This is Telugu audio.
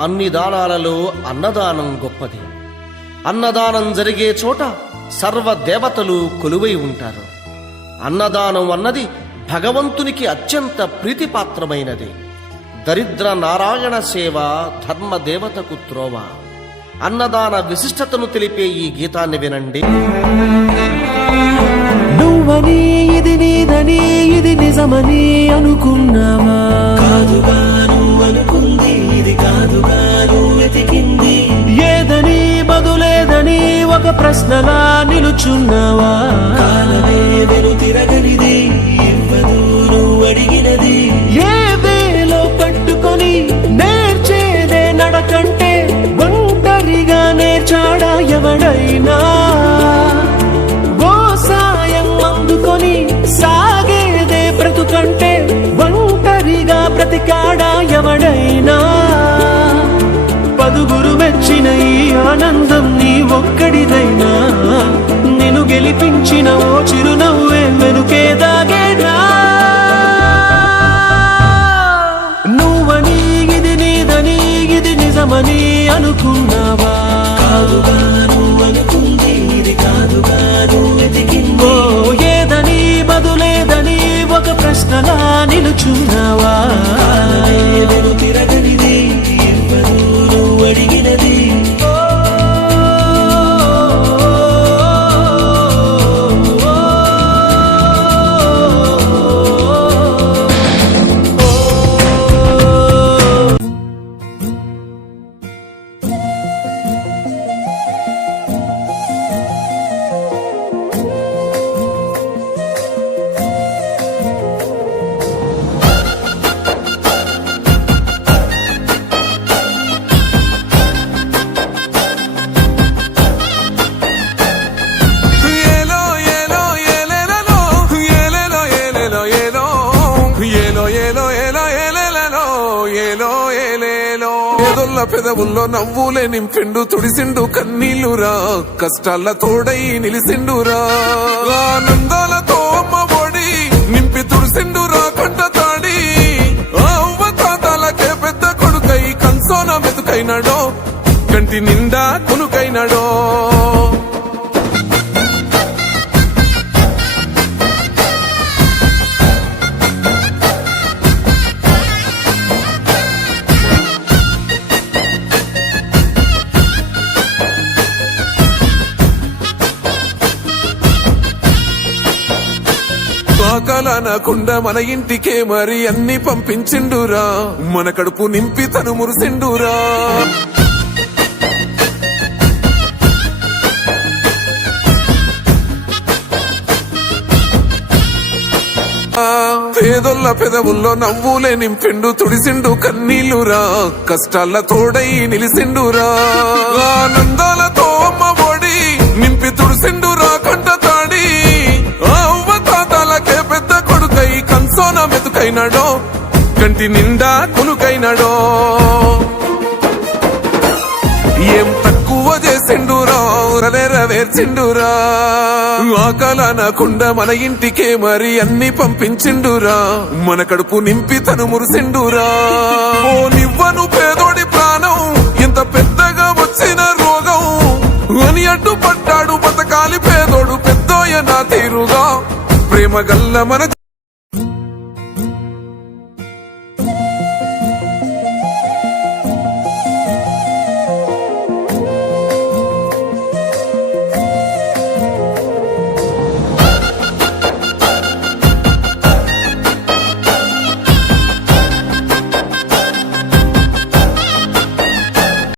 అన్ని దానాలలో అన్నదానం గొప్పది. అన్నదానం జరిగే చోట సర్వ దేవతలు కొలువై ఉంటారు. అన్నదానం అన్నది భగవంతునికి అత్యంత ప్రీతిపాత్రమైనది. దరిద్ర నారాయణ సేవ ధర్మ దేవతకు త్రోవ. అన్నదాన విశిష్టతను తెలిపే ఈ గీతాన్ని వినండి. నువ్వని ఇది నీదని ఇది నిజమని అనుకున్నావా? ప్రశ్నలా నిలుచున్నావా? కాలమే వెను తిరగనిది ఇవ్వదు నువ్వు అడిగినది. ఏ వేలో పట్టుకొని నేర్చేదే నడకంటే ఒంటరిగా నేర్చాడా ఎవడైనా? ఓ సాయం అందుకొని సాగేదే బ్రతుకంటే ఒంటరిగా బ్రతికాడా ఎవడైనా? పదుగురు మెచ్చిన ఈ ఆనందం నీ ఒక్కడిదైనా అనుకున్నా. పెదవుల్లో నవ్వులే నింపిండు తుడిసిండు కన్నీళ్ళురా. కష్టాల తోడై నిలిసిండురా. ఆనందాలతో అమ్మ ఒడి నింపి తుడిసిండురా కంట తాడి. అవ్వ తాతాలకే పెద్ద కొడుకై కన్సోన మెతుకైనాడో కంటి నిండా కొనుకైనాడో. నాకుండా మన ఇంటికే మరి అన్ని పంపించిండురా. మన కడుపు నింపి తను మురిసిండురా. ఆ, పేదొల్ల పెదవుల్లో నవ్వులే నింపిండు తుడిసిండు కన్నీళ్ళురా. కష్టాల తోడై నిలిసిండురా. ఆనందాలతో అమ్మ ఒడి నింపి తుడిసిండురా. మెతుకైనాడో కంటి నిండా కునుకైనాడో? ఏం తక్కువ చేసిండురా? నెరవేర్చిండురా కుండ మన ఇంటికే మరి అన్ని పంపించిండురా. మన కడుపు నింపి తను మురిసిండురా. ఓ నివ్వను పేదోడి ప్రాణం ఎంత పెద్దగా వచ్చిన రోగం. అని అడ్డు పడ్డాడు బతకాలి పేదోడు పెద్దోయ నా తీరుగా. ప్రేమ గల్ల మన